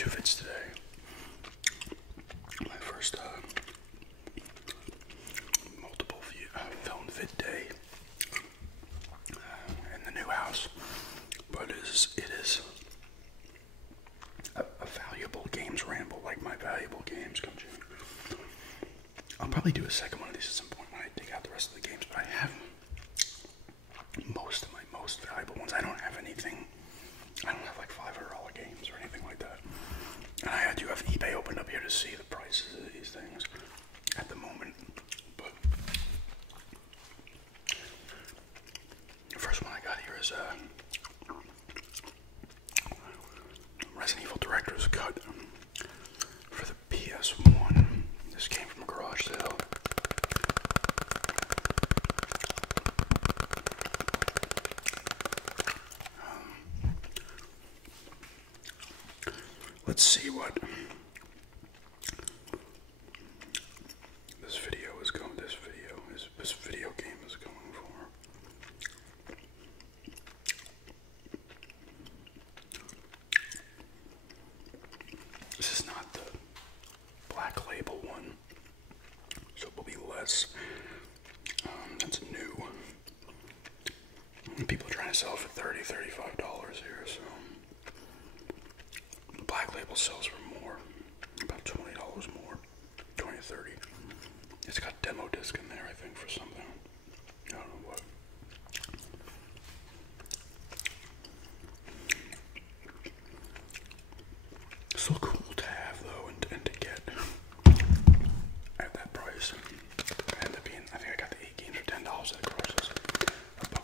2 vids today. My first multiple film vid day in the new house, but it is a valuable games ramble, like my valuable games come June. I'll probably do a second one of these at some point when I dig out the rest of the games, but I have most of my most valuable ones. I don't have anything. I don't have like $500 games or anything like that. And I do have eBay opened up here to see the prices of these things at the moment. But the first one I got here is Resident Evil Director's Cut for the PS1. This came from a garage sale. Let's see what this video game is going for. This is not the Black Label one, so it will be less. That's new. People are trying to sell it for $30, $35 here, so. Black Label sells for more, about $20 more, $20 to $30. It's got demo disc in there, I think, for something. I don't know what. Still cool to have though, and to get at that price. I think I got the 8 games for $10 at the garage. So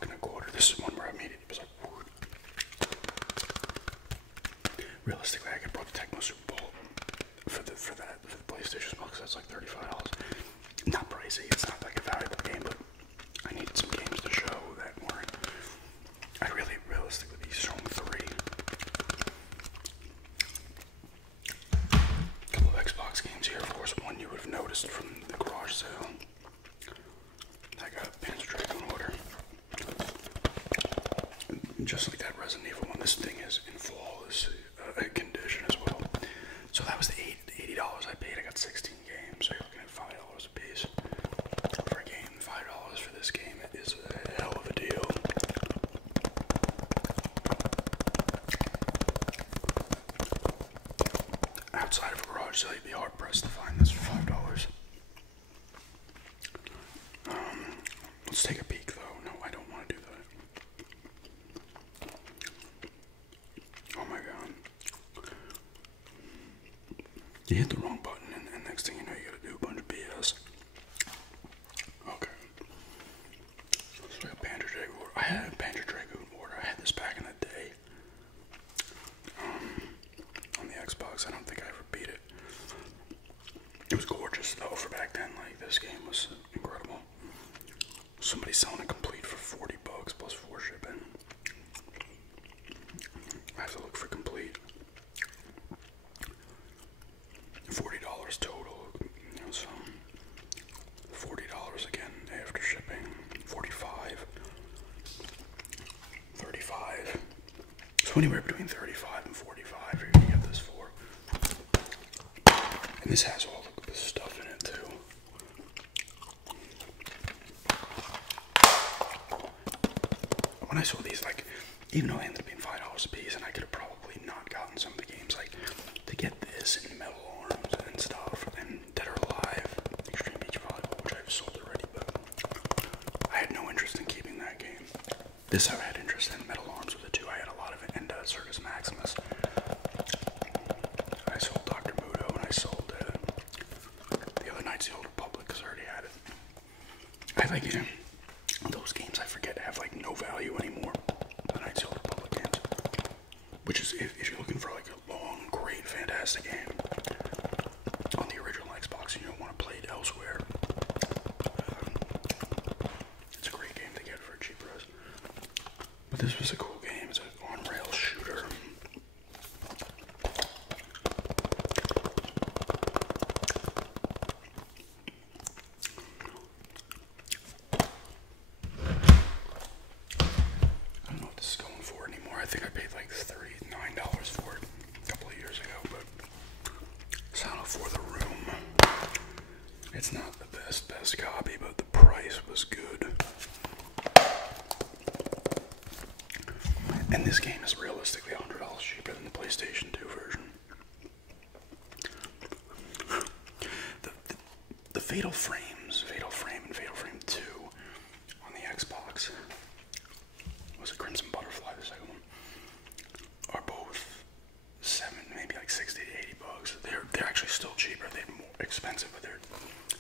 $1.25. This is one where I made it. It was like, whoo. Realistically, I could brought the Tecmo Super Bowl for the PlayStation Smell, because that's like $35. Not pricey. It's not like a valuable game, but I needed some games to show that weren't. I'd really realistically be showing 3. A couple of Xbox games here, of course. One you would have noticed from the garage sale. I got Panzer Dragoon Order. Just like that Resident Evil one, this thing is in flawless condition as well. So that was the $80 I paid. I got 16 games, so you're looking at $5 a piece for a game. $5 for this game is a hell of a deal. Outside of a garage sale, you'd be hard pressed to find this for $5. Let's take a peek though. No, I don't want to do that. Oh my god. You hit the wrong button, and next thing you know, you gotta do a bunch of BS. Okay. So I got Panzer Dragoon Order. I had a Panzer Dragoon Order. I had this back in the day. On the Xbox. I don't think I ever beat it. It was gorgeous though for back then. Like, this game was incredible. Somebody's selling it complete for $40 plus 4 shipping. I have to look for complete. $40 total. So $40 again after shipping. $45. $35. So anywhere between $35 and $45 you're gonna get this for. And this has all the stuff in it too. When I saw these, like, even though they ended up being $5 a piece, and I could have probably not gotten some of the games, like, to get this and Metal Arms and stuff, and Dead or Alive, Extreme Beach Volleyball, which I've sold already, but I had no interest in keeping that game. This I had interest in. Metal Arms were the 2 I had a lot of it, and Circus Maximus. I sold Dr. Muto, and I sold the other Knights of the Old Republic, because I already had it. I like it. Those games, I forget, have like no value anymore. The Knights of the Old Republic games, which is if you're looking for like a long, great, fantastic game on the original Xbox and you don't want to play it elsewhere, it's a great game to get for a cheap price. Fatal Frames, Fatal Frame and Fatal Frame 2 on the Xbox. Was it Crimson Butterfly, the second one? Are both maybe like 60 to 80 bucks. They're actually still cheaper. They're more expensive, but they're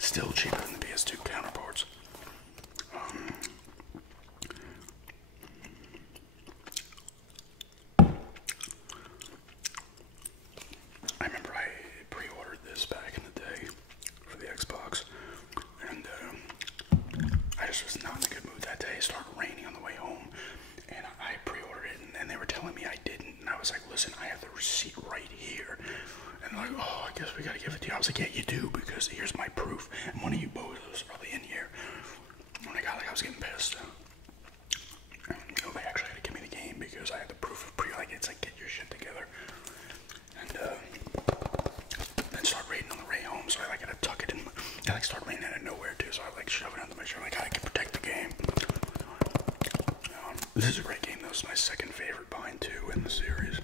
still cheaper than the PS2 counterparts. I remember I pre-ordered this back in the day for the Xbox, and I just was not in a good mood that day. It started raining on the way home, and I pre-ordered it, and they were telling me I didn't, and I was like, listen, I have the receipt right here. And they're like, oh, I guess we gotta give it to you. I was like, yeah, you do, because here's my proof, and one of you both was probably in here. When I got, like, I was getting pissed. And, they actually had to give me the game because I had the proof of like, it's like, get your shit together. And then started raining on the way home, so I like had to tuck it in. It like started raining out of nowhere too, so I like shove it under my shirt, like I can protect the game. This is a great game though. It's my second favorite Bind 2 in the series.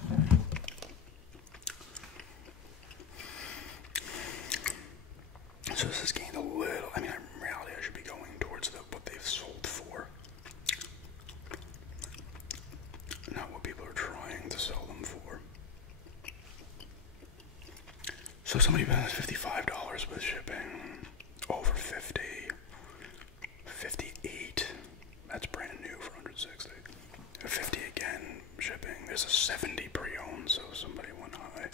So this has gained a little. I mean, in reality, I should be going towards what they've sold for, not what people are trying to sell them for. So somebody spends $55 with shipping, over 50, 58. That's brand new for 160. 50 again shipping. There's a 70 pre-owned, so somebody went high.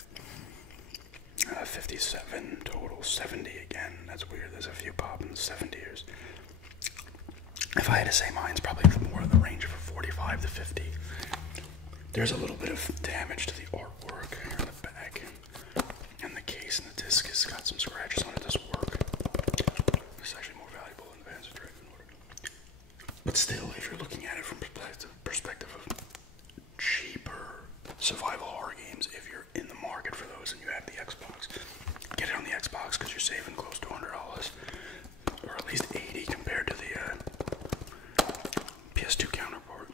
57 total, 70 again. That's weird. There's a few pop in the 70s. If I had to say, mine's probably more in the range of 45 to 50. There's a little bit of damage to the artwork here in the back, and the case and the disc has got some scratches on it. Does work. It's actually more valuable than the Panzer Dragon Order. But still, if you're looking at it from perspective of cheaper survival horror games, if you're in the market for those and you have the Xbox, get it on the Xbox because you're saving close to $100, or at least 80 compared to the PS2 counterpart.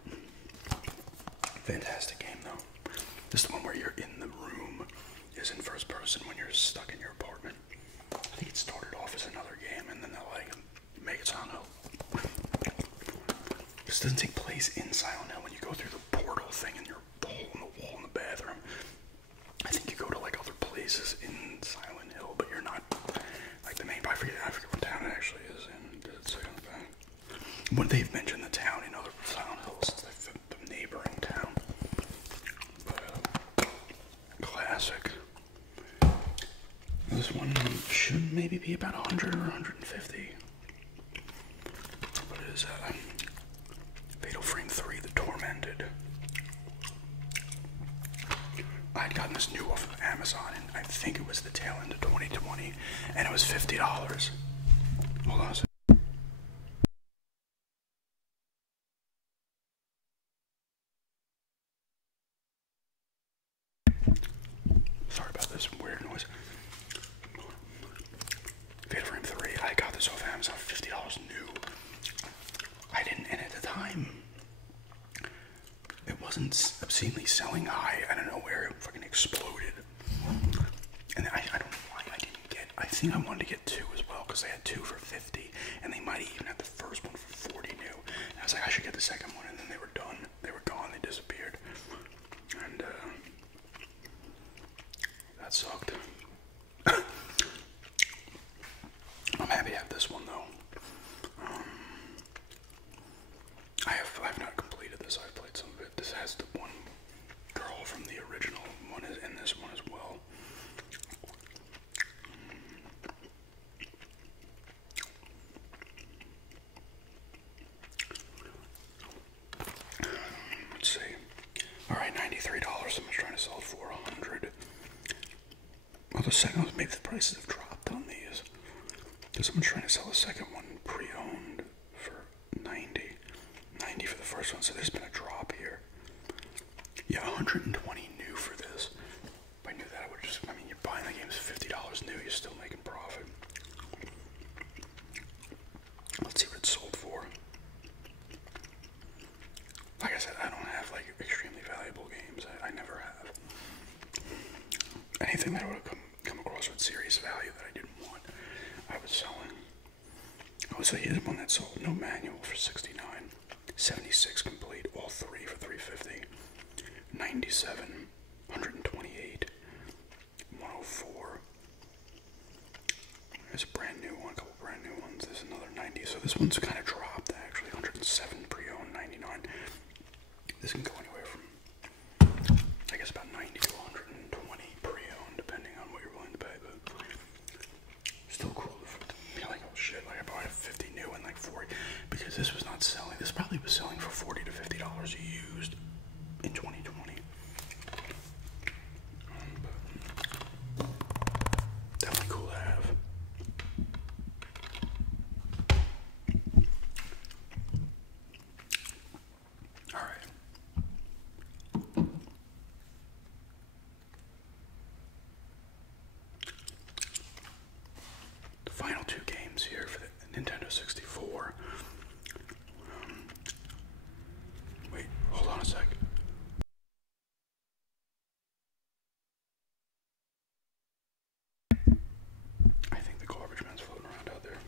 Fantastic game though. This is the one where you're in the room, is in first person when you're stuck in your apartment. I think it started off as another game and then they'll like make it Silent Hill. This doesn't take place in Silent Hill. When you go through the portal thing and you're the hole in the wall in the bathroom, I think you go to like other places in Silent Hill, but you're not like the main. I forget what town it actually is in. It's like on the back. When they've mentioned the town in other Silent Hills, it's like the neighboring town. But classic. This one should maybe be about 100 or 150. What is that? Fatal Frame 3, The Tormented. I had gotten this new off of Amazon, and I think it was the tail end of 2020, and it was $50. Hold on a second. Sorry about this weird noise. Fatal Frame 3, I got this off Amazon, $50 new. I didn't, and at the time, it wasn't obscenely selling high. I don't know where it fucking exploded. And I don't know why I didn't get, I think I wanted to get 2 as well, because they had 2 for 50, and they might even have the first one for 40 new. And I was like, I should get the second one, and then they were done. They were gone, they disappeared. And, that sucked. I'm happy to have this one, though. I've not completed this. I've played some of it. This has the one girl from the original one is in this one as well. Let's see. All right, $93. Someone's trying to sell it for $100. Well, the second one, maybe the prices have dropped on these. Because someone's trying to sell a second one pre-owned for $90 for the first one, so there's been a drop here. Yeah, $120 new for this. If I knew that, I would just, I mean, you're buying the games for $50 new, you're still making profit. Let's see what it's sold for. Like I said, I don't have, like, extremely valuable games. I never have. Anything that would have come across with serious value that I didn't want, I was selling. So here's one that sold no manual for $69, 76 complete, all three for $350, 97, 128, 104. There's a brand new one, a couple brand new ones. There's another 90. So this one's kind of dropped actually. 107 pre-owned, 99. This can go anywhere from, I guess, about 90 to 120 pre-owned, depending on what you're willing to pay. But still cool. You're like, oh shit! Like I bought a 50 new and like 40 because this was not selling. This probably was selling for $40 to $50 used in 2020. But definitely cool to have. Final two games here for the Nintendo 64. Wait, hold on a sec. I think the garbage man's floating around out there.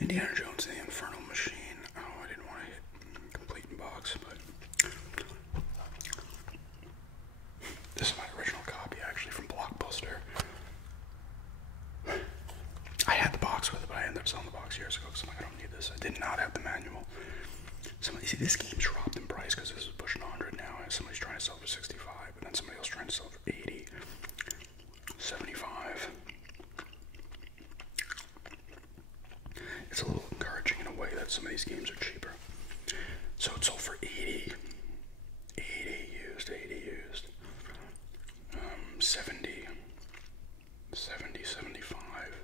Indiana Jones and the Infernal Machine. Oh, I didn't want to hit complete in box, but this is my original copy, actually, from Blockbuster. I had the box with it, but I ended up selling the box years ago because I'm like, I don't need this. I did not have the manual. Somebody, see, this game's dropped in price because this is pushing 100 now. Somebody's trying to sell it for 65, and then somebody else trying to sell it for 80, 75. It's a little encouraging in a way that some of these games are cheaper. So it sold for 80 used, 70,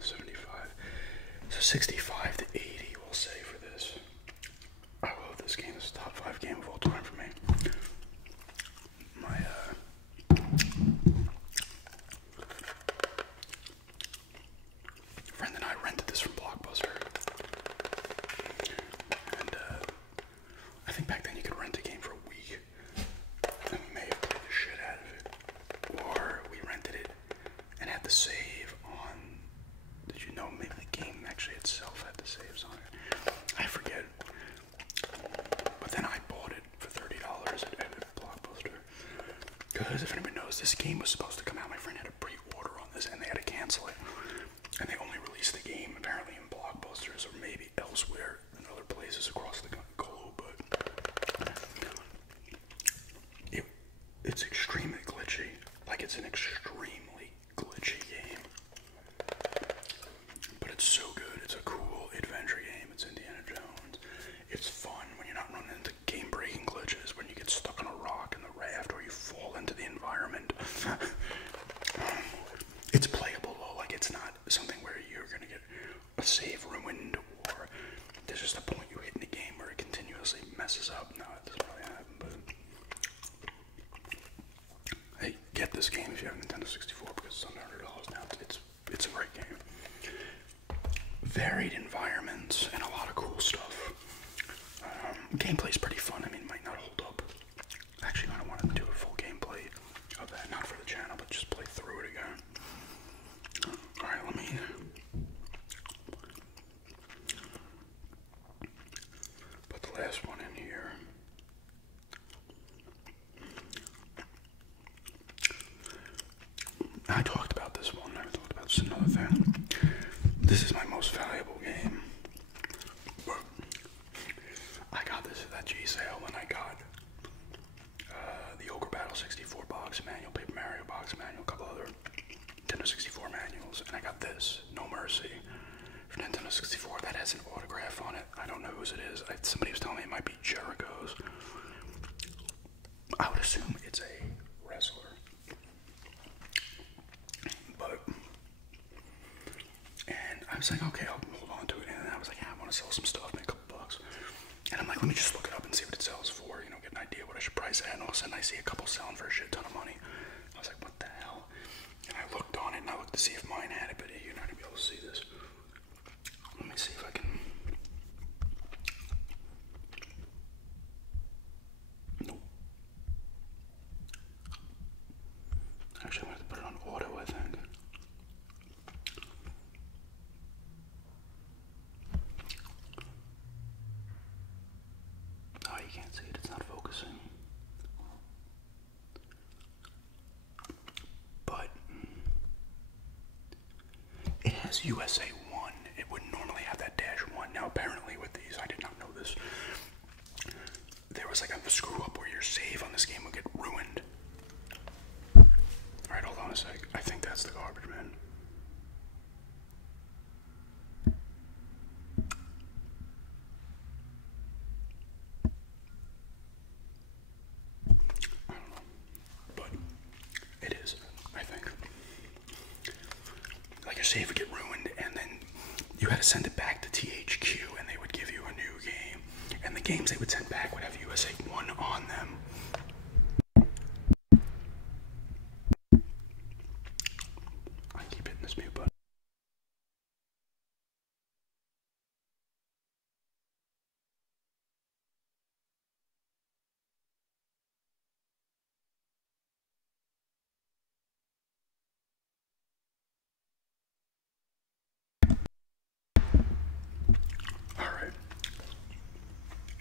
75. So 65 to 80, we'll say, for this. I love this game. This is a top 5 game of all time for me. My, friend and I rented this from Blockbuster. And, I think back then you could rent a game for a week. And we may have played the shit out of it. Or we rented it and had the save on. Did you know maybe the game actually itself had the saves on it? I forget. But then I bought it for $30 at Blockbuster. Because if anybody knows, this game was supposed to come out. My friend had a pre-order on this and they had to cancel it. And they only released the game apparently in Blockbusters or maybe elsewhere in other places across the globe. But it's extremely glitchy. Like, it's an extremely glitchy game. But it's so good. It's a cool adventure game. It's Indiana Jones. It's fun when you're not running into game-breaking glitches, when you get stuck on a rock in the raft or you fall into the environment. It's playable though. Like, it's not something where you're gonna get a save ruined or there's just a point you hit in the game where it continuously messes up. No, it doesn't really happen, but hey, get this game if you have a Nintendo 64 because it's under $100 now. It's a great game. Varied environments and a lot of cool stuff. Gameplay's pretty fun. I mean, it might not hold up. Actually, I don't want to do a full gameplay of that, not for the channel, but just play through it again. Alright, let me put the last one in here. I talked about this one. I talked about this another thing. This is my most valuable game. I got this at that G sale when I got the Ogre Battle 64 box manual, Paper Mario box manual, a couple other Nintendo 64 manuals, and I got this, No Mercy, for Nintendo 64. That has an autograph on it. I don't know whose it is. Somebody was telling me it might be Jericho's. I would assume it's a wrestler. But, and I was like, okay, I'll hold on to it. And then I was like, yeah, I want to sell some stuff, make a couple bucks. And I'm like, let me just look it up and see what it sells for, you know, get an idea what I should price it at. And all of a sudden I see a couple selling for a shit ton of money. I was like, what the hell? And I looked on it and I looked to see if mine had it, but you're not going to be able to see this. Let me see if I can. Nope. Actually, I'm going to put it on auto, I think. has USA 1. It wouldn't normally have that -1. Now, apparently with these, I did not know this, there was like a screw up where your save on this game would get ruined. Alright, hold on a sec. I think that's the garbage man. I don't know. But it is, I think. Like your save would get ruined, and then you had to send it back to THQ, and they would give you a new game. And the games they would send back would have USA 1 on them. I keep hitting this mute button. Alright.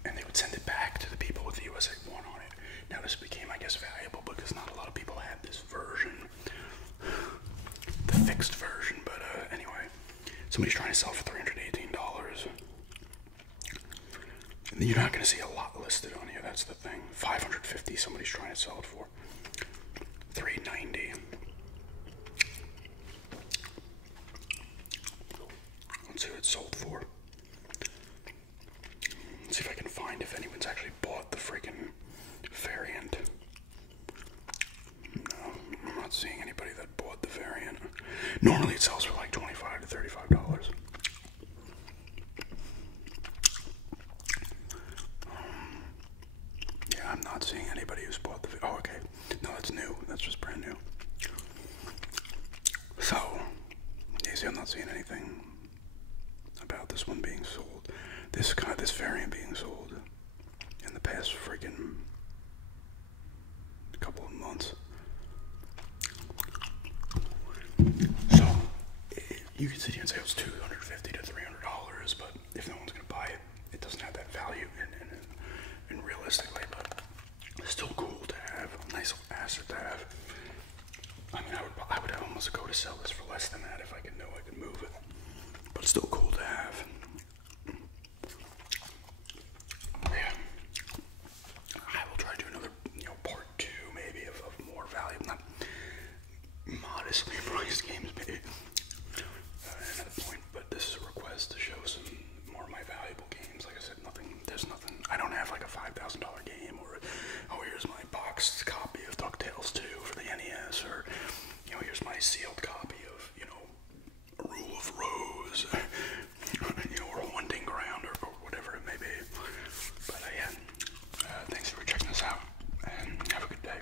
And they would send it back to the people with the USA 1 on it. Now this became, I guess, valuable because not a lot of people had this version. The fixed version, but anyway. Somebody's trying to sell for $318. And you're not going to see a lot listed on here, that's the thing. $550 somebody's trying to sell it for. $390. Let's see what it's sold for. Let's see if I can find if anyone's actually bought the freaking variant. No, I'm not seeing anybody that bought the variant. Normally it sells for like $25 to $35. Yeah, I'm not seeing anybody who's bought the. Oh, okay. No, that's new. That's just brand new. So, you see, I'm not seeing anything about this one being sold. This variant being sold in the past freaking couple of months. So you can sit here and say it was $250 to $300, but if no one's gonna buy it, it doesn't have that value. And realistically, but it's still cool to have, a nice asset to have. I mean, I would almost go to sell this for less than that if I could know I could move it, but it's still cool to have. Yeah, I will try to do another, part 2 maybe of more value, not modestly priced games maybe. Another point, but this is a request to show some more of my valuable games. Like I said, there's nothing. I don't have like a $5,000 game, or oh, here's my boxed copy of DuckTales 2 for the NES, or here's my sealed copy of Rule of Rose, or Hunting Ground, or whatever it may be. But yeah, thanks for checking this out, and have a good day.